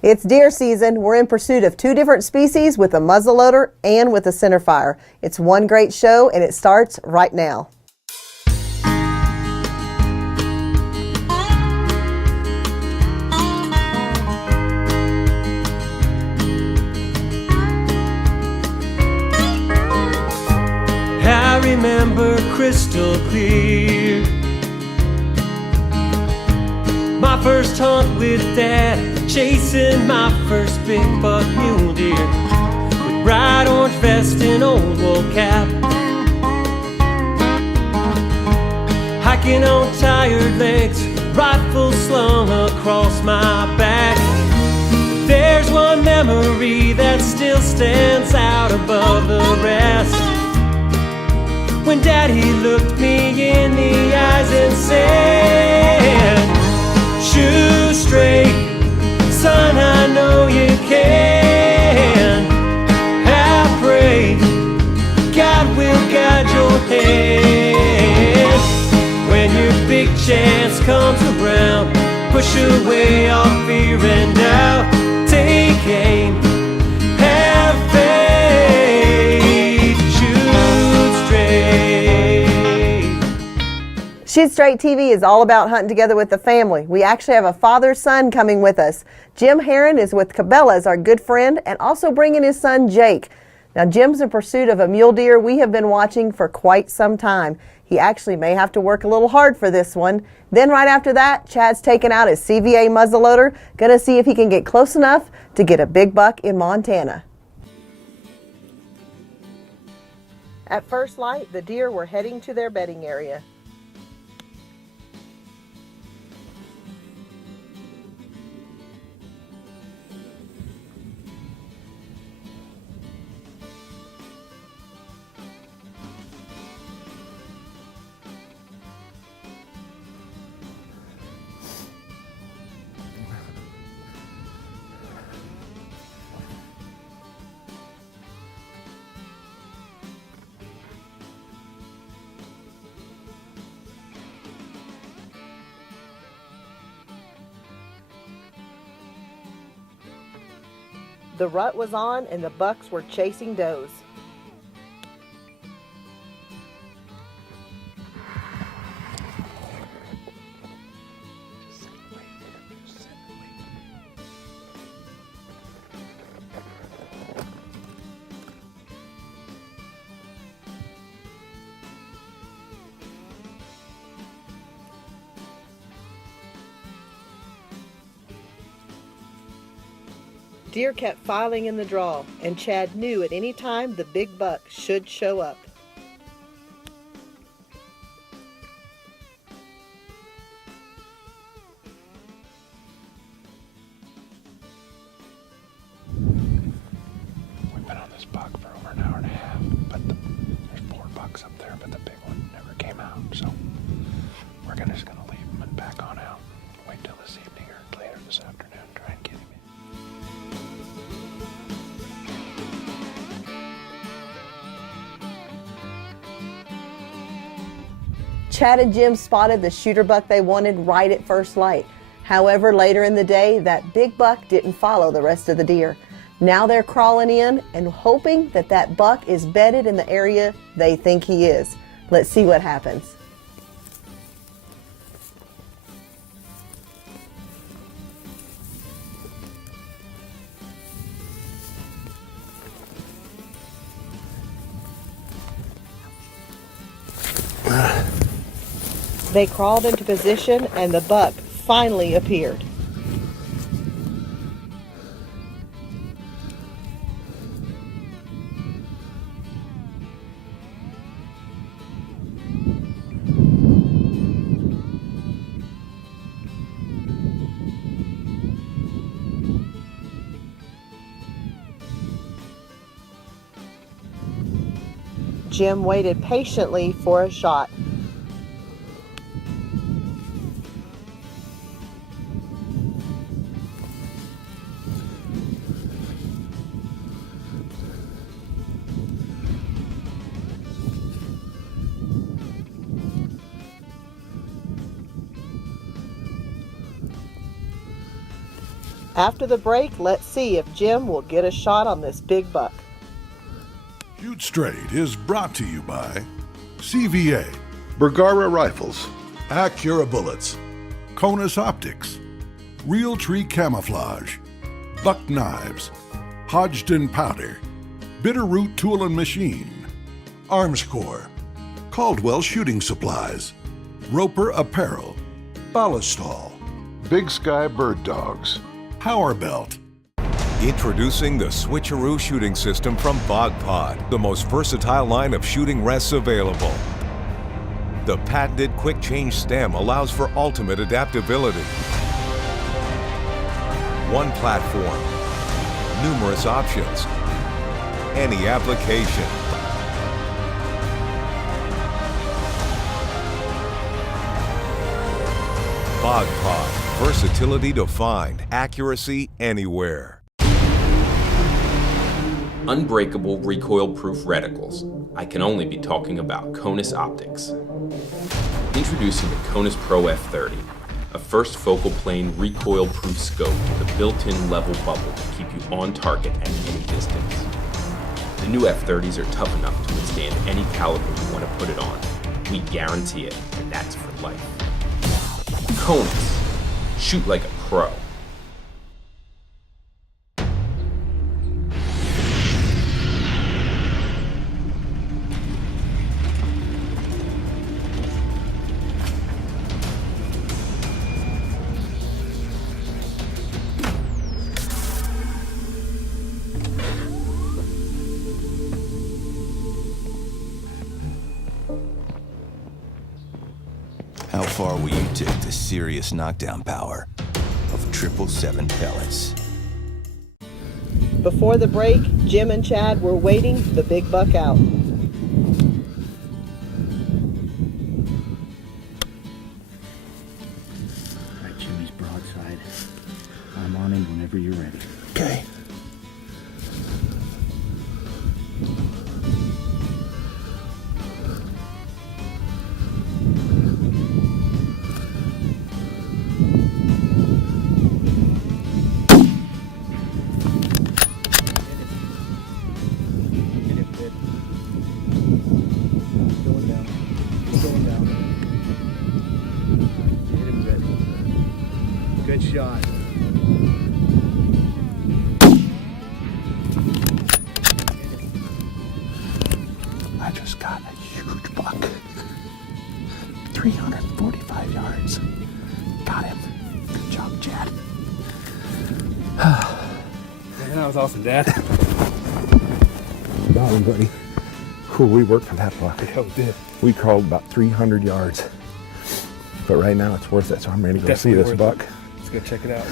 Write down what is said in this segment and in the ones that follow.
It's deer season. We're in pursuit of two different species with a muzzleloader and with a centerfire. It's one great show and it starts right now. I remember crystal clear my first hunt with Dad, chasing my first big buck mule deer with bright orange vest and old wool cap, hiking on tired legs, rifle slung across my back. There's one memory that still stands out above the rest, when Daddy looked me in the eyes and said, "Shoot straight, son, I know you can. I pray God will guide your hand. When your big chance comes around, push away all fear and doubt. Take aim, have faith, shoot straight." Shoot Straight TV is all about hunting together with the family. We actually have a father-son coming with us. Jim Heron is with Cabela's, our good friend, and also bringing his son Jake. Now Jim's in pursuit of a mule deer we have been watching for quite some time. He actually may have to work a little hard for this one. Then right after that, Chad's taking out his CVA muzzleloader, gonna see if he can get close enough to get a big buck in Montana. At first light, the deer were heading to their bedding area. The rut was on and the bucks were chasing does. Deer kept filing in the draw, and Chad knew at any time the big buck should show up. We've been on this buck for over an hour and a half, but there's 4 bucks up there, but the big one never came out, so we're just gonna leave him and back on out. Wait till this evening or later this afternoon, try and get him in. Chad and Jim spotted the shooter buck they wanted right at first light. However, later in the day, that big buck didn't follow the rest of the deer. Now they're crawling in and hoping that that buck is bedded in the area they think he is. Let's see what happens. They crawled into position and the buck finally appeared. Jim waited patiently for a shot. After the break, let's see if Jim will get a shot on this big buck. Shoot Straight is brought to you by CVA, Bergara Rifles, Acura Bullets, Conus Optics, Realtree Camouflage, Buck Knives, Hodgdon Powder, Bitterroot Tool and Machine, Armscore, Caldwell Shooting Supplies, Roper Apparel, Ballistall, Big Sky Bird Dogs, Power Belt. Introducing the Switcheroo shooting system from Bog Pod, the most versatile line of shooting rests available. The patented quick change stem allows for ultimate adaptability. One platform, numerous options, any application. Bog Pod, versatility defined, accuracy anywhere. Unbreakable recoil-proof reticles. I can only be talking about Conus Optics. Introducing the Conus Pro F30, a first focal plane recoil-proof scope with a built-in level bubble to keep you on target at any distance. The new F30s are tough enough to withstand any caliber you want to put it on. We guarantee it, and that's for life. Conus. Shoot like a pro. How far will you take the serious knockdown power of 777 pellets? Before the break, Jim and Chad were waiting the big buck out. All right, Jimmy's broadside. I'm on him whenever you're ready. Okay. Good shot. I just got a huge buck. 345 yards. Got him. Good job, Chad. Man, that was awesome, Dad. Got him, buddy. Cool, we worked for that buck. Yeah, we did. We crawled about 300 yards. But right now it's worth it, so I'm ready to go see this buck. Let's go check it out.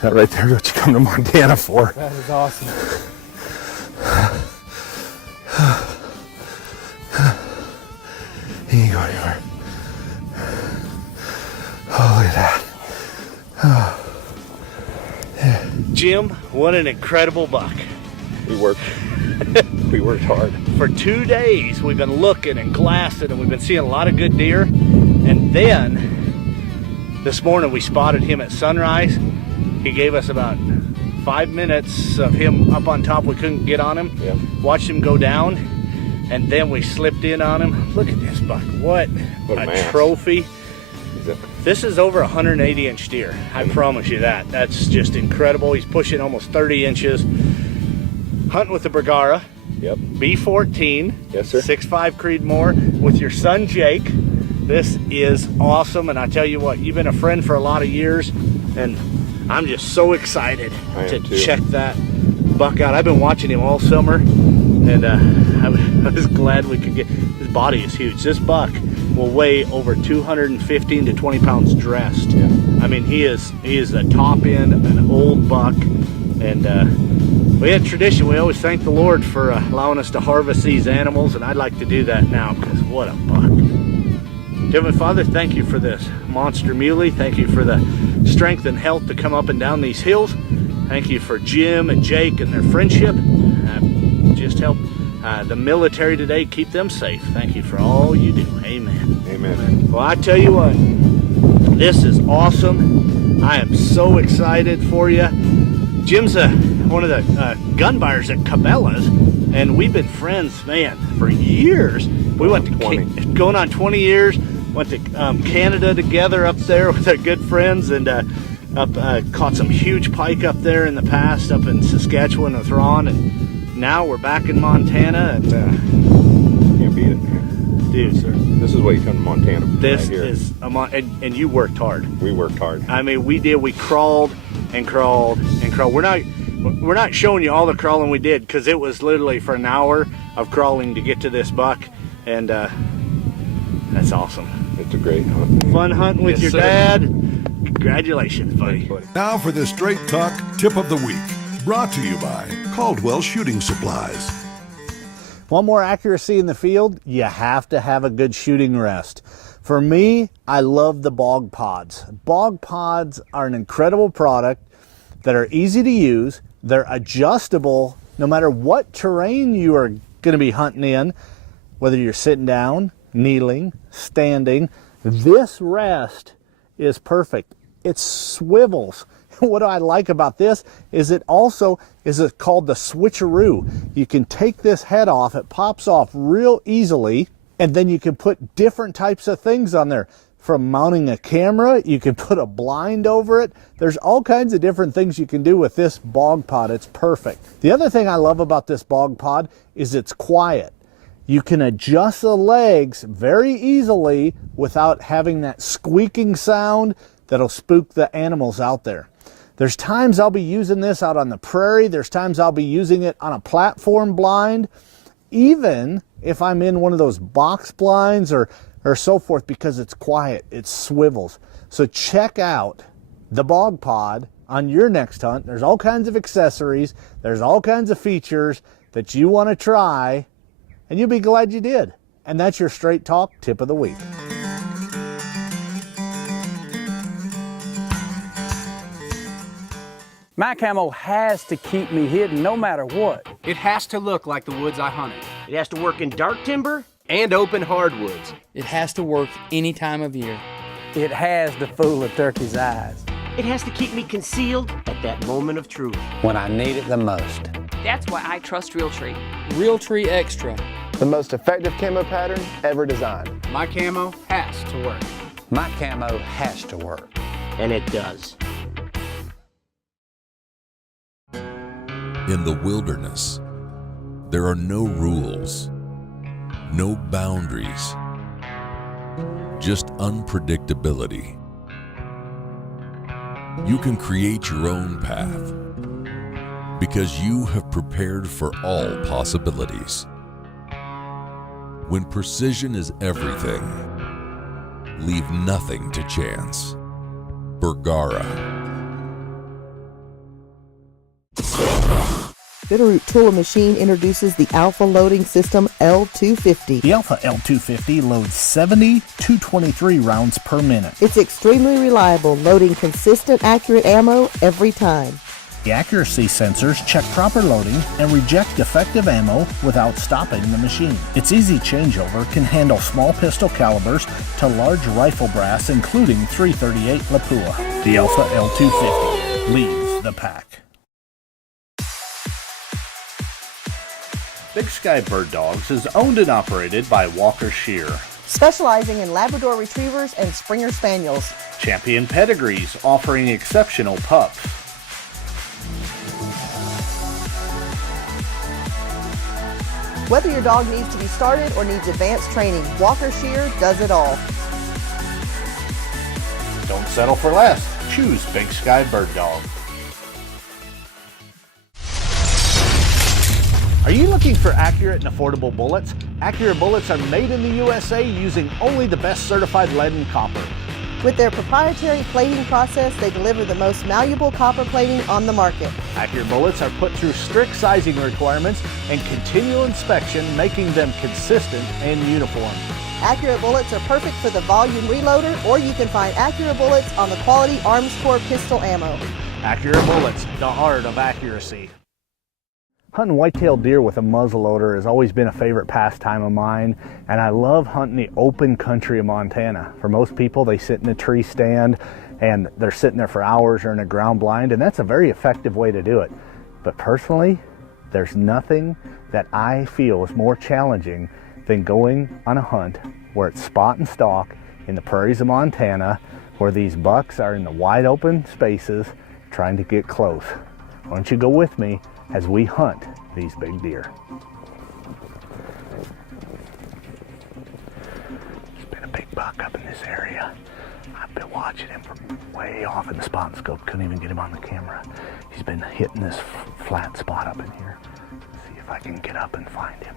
That right there is what you come to Montana for. That is awesome. Here you go, you are. Oh, look at that. Oh. Yeah. Jim, what an incredible buck. We worked hard. For 2 days, we've been looking and glassing, and we've been seeing a lot of good deer. And then, this morning we spotted him at sunrise. He gave us about 5 minutes of him up on top. We couldn't get on him. Yep. Watched him go down, and then we slipped in on him. Look at this buck. What What a a mass. trophy. This is over a 180-inch deer. I promise you that. That's just incredible. He's pushing almost 30 inches. Hunting with the Bergara. Yep. B14. Yes, sir. 6.5 Creedmoor with your son Jake. This is awesome, and I tell you what, you've been a friend for a lot of years, and I'm just so excited to check that buck out. I've been watching him all summer, and I was glad we could get. His body is huge. This buck will weigh over 215 to 20 pounds dressed. Yeah. I mean, he is the top end of an old buck, and we had tradition. We always thank the Lord for allowing us to harvest these animals, and I'd like to do that now because what a buck. Heavenly Father, thank you for this monster muley. Thank you for the strength and health to come up and down these hills. Thank you for Jim and Jake and their friendship. Just help the military today keep them safe. Thank you for all you do. Amen. Amen. Well, I tell you what, This is awesome. I am so excited for you. Jim's one of the gun buyers at Cabela's, and we've been friends, man, for years. We went to going on 20 years. Went to Canada together up there with our good friends, and caught some huge pike up there in the past, up in Saskatchewan with Ron, and now we're back in Montana, and Can't beat it. dude, Sir, this is what you come to Montana for. this right here. is and you worked hard. We worked hard. I mean, we did. We crawled and crawled and crawled. We're not showing you all the crawling we did, because it was literally for an hour of crawling to get to this buck, and that's awesome. It's a great hunt. Fun hunting with Yes, your sir. dad. Congratulations, buddy. Now for the Straight Talk Tip of the Week, brought to you by Caldwell Shooting Supplies. Want more accuracy in the field? You have to have a good shooting rest. For me, I love the Bog Pods. Bog Pods are an incredible product that are easy to use. They're adjustable no matter what terrain you are going to be hunting in, whether you're sitting down, kneeling, standing. This rest is perfect. It swivels. What I like about this is it also is called the switcheroo. You can take this head off, it pops off real easily, and then you can put different types of things on there. From mounting a camera, you can put a blind over it. There's all kinds of different things you can do with this Bog Pod. It's perfect. The other thing I love about this Bog Pod is it's quiet. You can adjust the legs very easily without having that squeaking sound that'll spook the animals out there. There's times I'll be using this out on the prairie. There's times I'll be using it on a platform blind, even if I'm in one of those box blinds or so forth, because it's quiet, it swivels. So check out the Bog Pod on your next hunt. There's all kinds of accessories. There's all kinds of features that you want to try, and you'll be glad you did. And that's your Straight Talk Tip of the Week. My camo has to keep me hidden no matter what. It has to look like the woods I hunted. It has to work in dark timber and open hardwoods. It has to work any time of year. It has to fool a turkey's eyes. It has to keep me concealed at that moment of truth. When I need it the most. That's why I trust Realtree. Realtree Extra. The most effective camo pattern ever designed. My camo has to work. My camo has to work. And it does. In the wilderness, there are no rules, no boundaries, just unpredictability. You can create your own path because you have prepared for all possibilities. When precision is everything, leave nothing to chance. Bergara. Bitterroot Tool and Machine introduces the Alpha Loading System L250. The Alpha L250 loads 70 223 rounds per minute. It's extremely reliable, loading consistent, accurate ammo every time. The accuracy sensors check proper loading and reject defective ammo without stopping the machine. Its easy changeover can handle small pistol calibers to large rifle brass, including .338 Lapua. The Alpha L250 leads the pack. Big Sky Bird Dogs is owned and operated by Walker Shear. Specializing in Labrador Retrievers and Springer Spaniels. Champion Pedigrees, offering exceptional pups. Whether your dog needs to be started or needs advanced training, Walker Shear does it all. Don't settle for less. Choose Big Sky Bird Dog. Are you looking for accurate and affordable bullets? Accurate bullets are made in the USA using only the best certified lead and copper. With their proprietary plating process, they deliver the most malleable copper plating on the market. Accurate bullets are put through strict sizing requirements and continual inspection, making them consistent and uniform. Accurate bullets are perfect for the volume reloader, or you can find accurate bullets on the quality Arms Corps pistol ammo. Accurate bullets, the art of accuracy. Hunting white-tailed deer with a muzzleloader has always been a favorite pastime of mine, and I love hunting the open country of Montana. For most people, they sit in a tree stand and they're sitting there for hours or in a ground blind, and that's a very effective way to do it. But personally, there's nothing that I feel is more challenging than going on a hunt where it's spot and stalk in the prairies of Montana, where these bucks are in the wide open spaces trying to get close. Why don't you go with me as we hunt these big deer? There's been a big buck up in this area. I've been watching him from way off in the spot and scope. Couldn't even get him on the camera. He's been hitting this flat spot up in here. Let's see if I can get up and find him.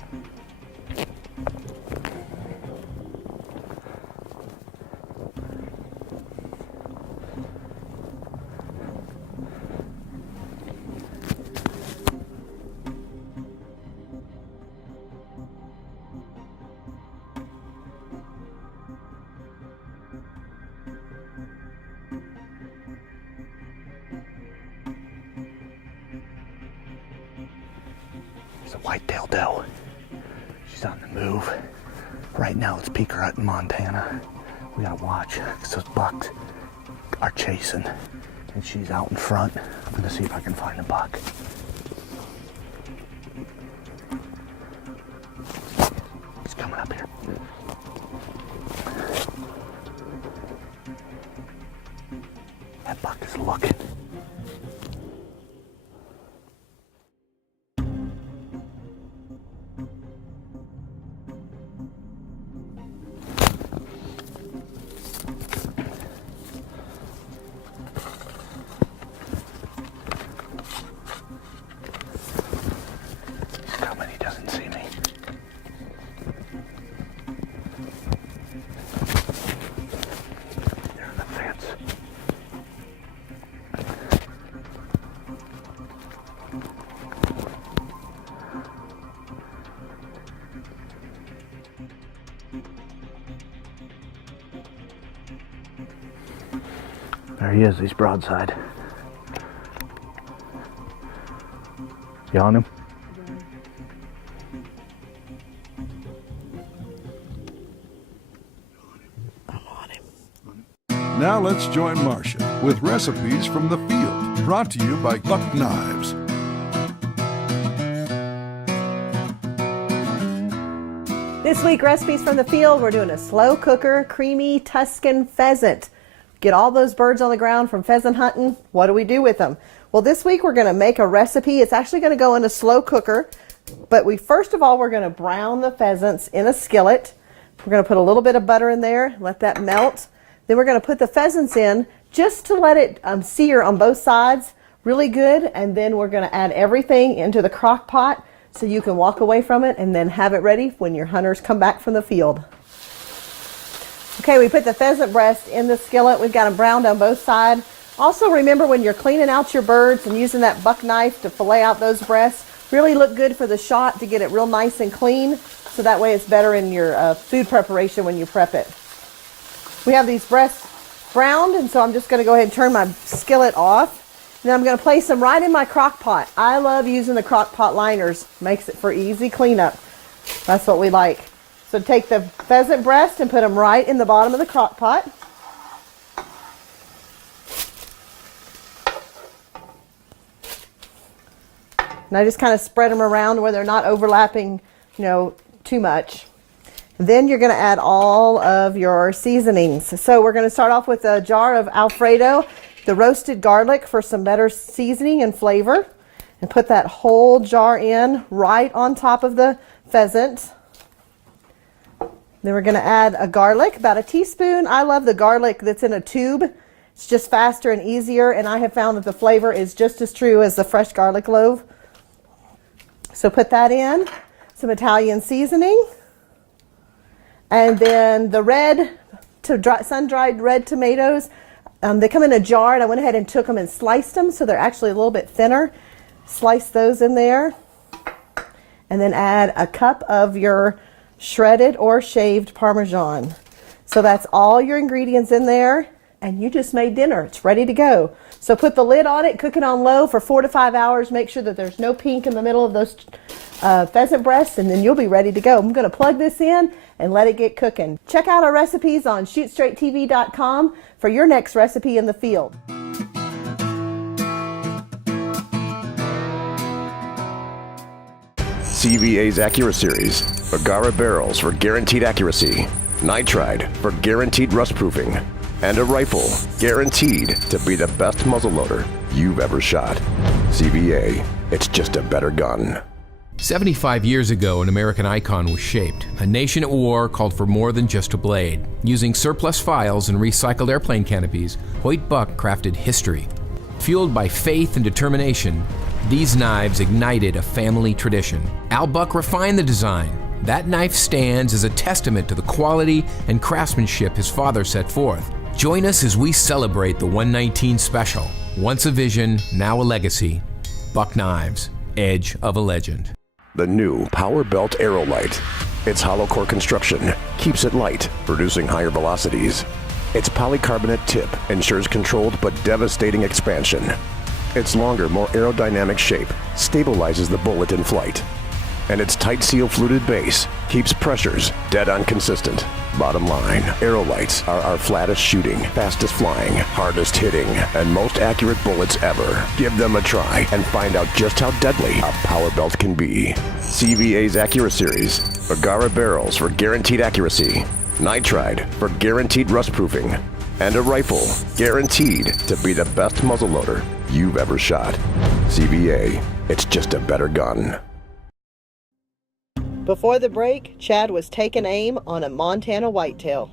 It's a white-tailed doe. She's on the move. Right now it's peak rut in Montana. We gotta watch because those bucks are chasing, and she's out in front. I'm gonna see if I can find a buck. He's coming up here. That buck is looking. He doesn't see me. They're on the fence. There he is. He's broadside. You on him? Now let's join Marcia with recipes from the field, brought to you by Buck Knives. This week, recipes from the field, we're doing a slow cooker, creamy Tuscan pheasant. Get all those birds on the ground from pheasant hunting. What do we do with them? Well, this week we're going to make a recipe. It's actually going to go in a slow cooker, but first of all, we're going to brown the pheasants in a skillet. We're going to put a little bit of butter in there, let that melt. Then we're going to put the pheasants in just to let it sear on both sides really good. And then we're going to add everything into the crock pot so you can walk away from it and then have it ready when your hunters come back from the field. Okay, we put the pheasant breast in the skillet. We've got them browned on both sides. Also remember, when you're cleaning out your birds and using that buck knife to fillet out those breasts, really look good for the shot to get it real nice and clean. So that way it's better in your food preparation when you prep it. We have these breasts browned, and so I'm just going to go ahead and turn my skillet off. And then I'm going to place them right in my crock pot. I love using the crock pot liners. Makes it for easy cleanup. That's what we like. So take the pheasant breast and put them right in the bottom of the crock pot. And I just kind of spread them around where they're not overlapping, too much. Then you're going to add all of your seasonings. So we're going to start off with a jar of Alfredo, the roasted garlic for some better seasoning and flavor. And put that whole jar in right on top of the pheasant. Then we're going to add a garlic, about a teaspoon. I love the garlic that's in a tube. It's just faster and easier, and I have found that the flavor is just as true as the fresh garlic clove. So put that in. Some Italian seasoning. And then the sun-dried red tomatoes, they come in a jar, and I went ahead and took them and sliced them so they're actually a little bit thinner. Slice those in there. And then add a cup of your shredded or shaved Parmesan. So that's all your ingredients in there, and you just made dinner. It's ready to go. So put the lid on it, cook it on low for 4 to 5 hours. Make sure that there's no pink in the middle of those pheasant breasts, and then you'll be ready to go. I'm going to plug this in and let it get cooking. Check out our recipes on shootstraighttv.com for your next recipe in the field. CVA's AccuraSeries. Bergara barrels for guaranteed accuracy. Nitride for guaranteed rust proofing. And a rifle guaranteed to be the best muzzleloader you've ever shot. CVA, it's just a better gun. 75 years ago, an American icon was shaped. A nation at war called for more than just a blade. Using surplus files and recycled airplane canopies, Hoyt Buck crafted history. Fueled by faith and determination, these knives ignited a family tradition. Al Buck refined the design. That knife stands as a testament to the quality and craftsmanship his father set forth. Join us as we celebrate the 119 Special. Once a vision, now a legacy. Buck Knives, edge of a legend. The new Power Belt Aerolite. Its hollow core construction keeps it light, producing higher velocities. Its polycarbonate tip ensures controlled but devastating expansion. Its longer, more aerodynamic shape stabilizes the bullet in flight. And its tight seal fluted base keeps pressures dead on consistent. Bottom line, Aerolites are our flattest shooting, fastest flying, hardest hitting, and most accurate bullets ever. Give them a try and find out just how deadly a Power Belt can be. CVA's AccuraSeries. Bergara barrels for guaranteed accuracy. Nitride for guaranteed rust proofing. And a rifle guaranteed to be the best muzzleloader you've ever shot. CVA, it's just a better gun. Before the break, Chad was taking aim on a Montana whitetail.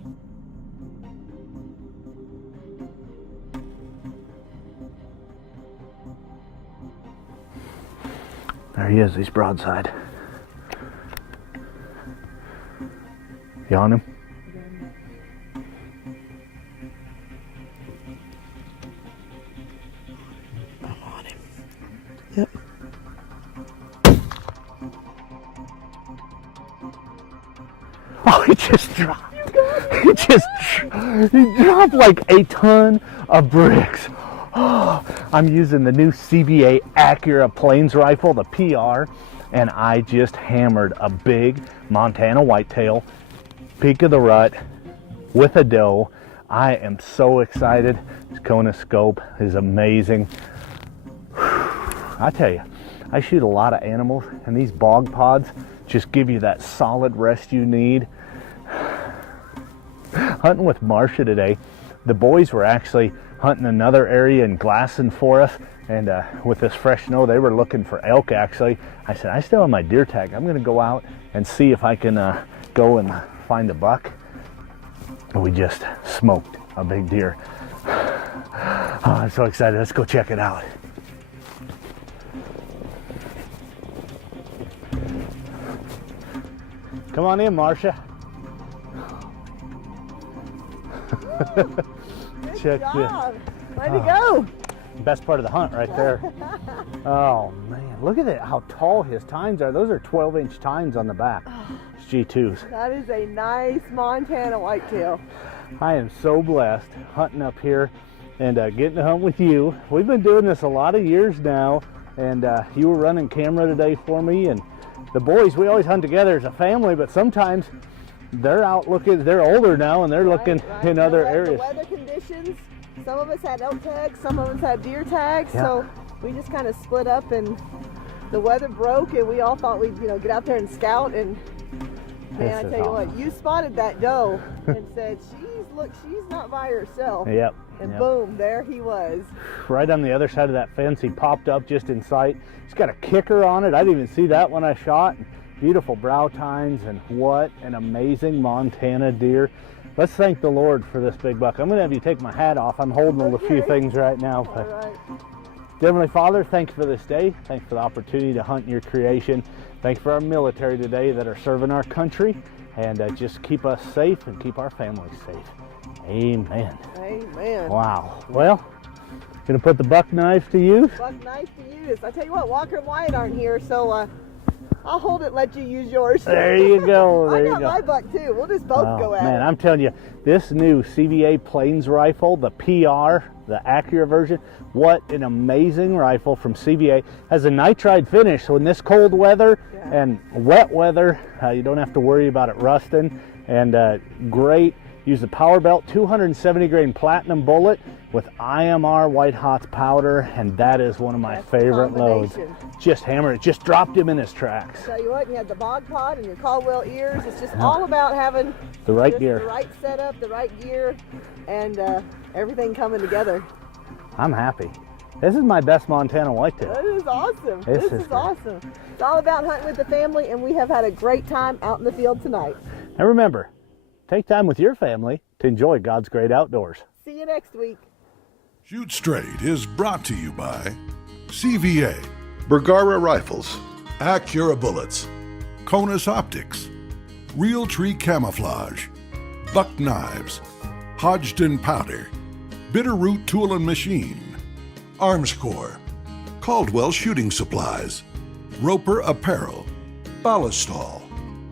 There he is, he's broadside. You on him? I'm on him. Yep. Oh, he just dropped. He dropped like a ton of bricks. Oh, I'm using the new CBA Accura Plains rifle, the PR, and I just hammered a big Montana whitetail, peak of the rut, with a doe. I am so excited. This Kona scope is amazing. I tell you, I shoot a lot of animals, and these bog pods just give you that solid rest you need. Hunting with Marcia today, the boys were actually hunting another area in Glasson for us, and with this fresh snow, they were looking for elk actually. I said, I still have my deer tag. I'm gonna go out and see if I can go and find a buck. And we just smoked a big deer. Oh, I'm so excited. Let's go check it out. Come on in, Marcia. Good job. Way to go. Best part of the hunt right there. Oh man, look at that, how tall his tines are. Those are 12-inch tines on the back. It's G2s. That is a nice Montana whitetail. I am so blessed hunting up here and getting to hunt with you. We've been doing this a lot of years now, and you were running camera today for me, and the boys, we always hunt together as a family, but sometimes they're out looking, they're older now, and they're looking in other areas. The weather conditions, some of us had elk tags, some of us had deer tags, so we just kind of split up, and the weather broke, and we all thought we'd get out there and scout, and man, I tell you what, you spotted that doe and said, she's not by herself. Yep. And boom, there he was. Right on the other side of that fence, he popped up just in sight. He's got a kicker on it. I didn't even see that when I shot. Beautiful brow tines, and what an amazing Montana deer. Let's thank the Lord for this big buck. I'm going to have you take my hat off. I'm holding a few things right now. But all right. Heavenly Father, thank you for this day. Thank you for the opportunity to hunt your creation. Thank you for our military today that are serving our country. And just keep us safe and keep our families safe. Amen. Amen. Wow. Well, gonna put the buck knife to use. Buck knife to use. I tell you what, Walker and Wyatt aren't here, so I'll hold it and let you use yours. There you go. There I you got go. my buck too. We'll just both go at it. Man, I'm telling you, this new CVA Plains rifle, the PR the Acura version. What an amazing rifle from CVA. Has a nitride finish, so in this cold weather and wet weather, you don't have to worry about it rusting. And great. Use the Power Belt 270 grain platinum bullet with IMR White Hots powder, and that is one of my favorite loads. Just hammer it. Just dropped him in his tracks. Tell you what, you had the bog pod and your Caldwell ears. It's just all about having the right gear, the right setup, the right gear, and everything coming together. I'm happy. This is my best Montana whitetail. That is awesome. This is awesome. It's all about hunting with the family, and we have had a great time out in the field tonight. And remember, take time with your family to enjoy God's great outdoors. See you next week. Shoot Straight is brought to you by CVA, Bergara Rifles, Acura Bullets, Conus Optics, Real Tree Camouflage, Buck Knives, Hodgdon Powder, Bitterroot Tool and Machine, Armscore, Caldwell Shooting Supplies, Roper Apparel, Ballistall,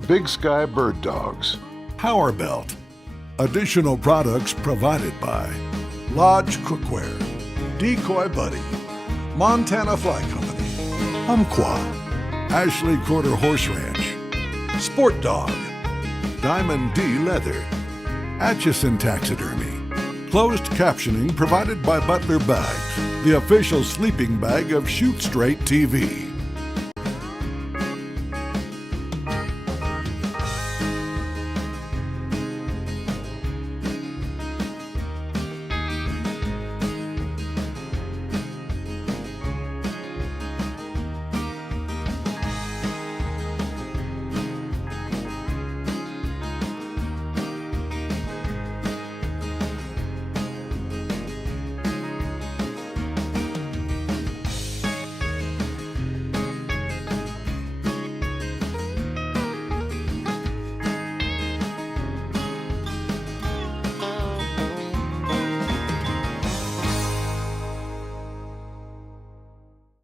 Big Sky Bird Dogs, Power Belt. Additional products provided by Lodge Cookware, Decoy Buddy, Montana Fly Company, Umpqua, Ashley Quarter Horse Ranch, Sport Dog, Diamond D Leather, Atchison Taxidermy. Closed captioning provided by Butler Bags, the official sleeping bag of Shoot Straight TV.